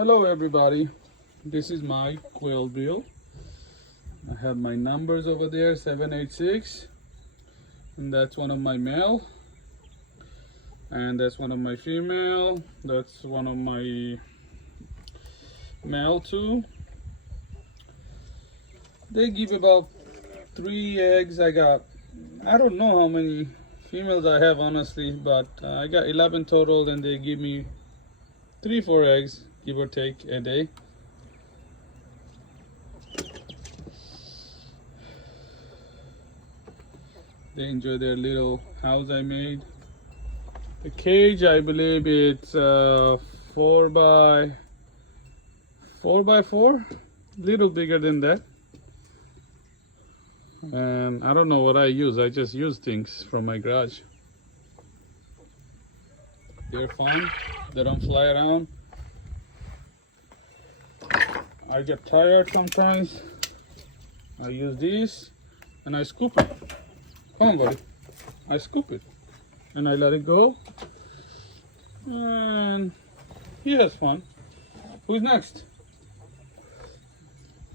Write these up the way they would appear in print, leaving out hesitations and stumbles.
Hello everybody, this is my Quailville. I have my numbers over there, 786, and that's one of my male, and that's one of my female, that's one of my male too. They give about 3 eggs. I don't know how many females I have honestly, but I got 11 total, and they give me 3-4 eggs, give or take, a day. They enjoy their little house I made. The cage, I believe it's 4 by 4, little bigger than that. And I don't know what I use. I just use things from my garage. They're fun. They don't fly around. I get tired sometimes. I use this and I scoop it. Come on, buddy. I scoop it and I let it go. And he has fun. Who's next?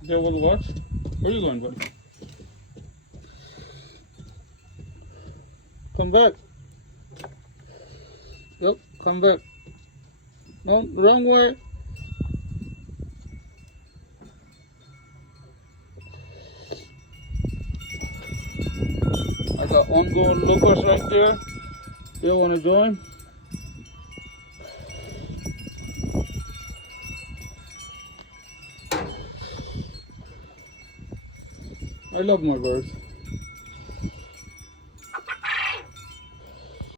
They will watch. Where are you going, buddy? Come back. Yep, come back. No, wrong way. I got ongoing lookers right there. They want to join. I love my birds.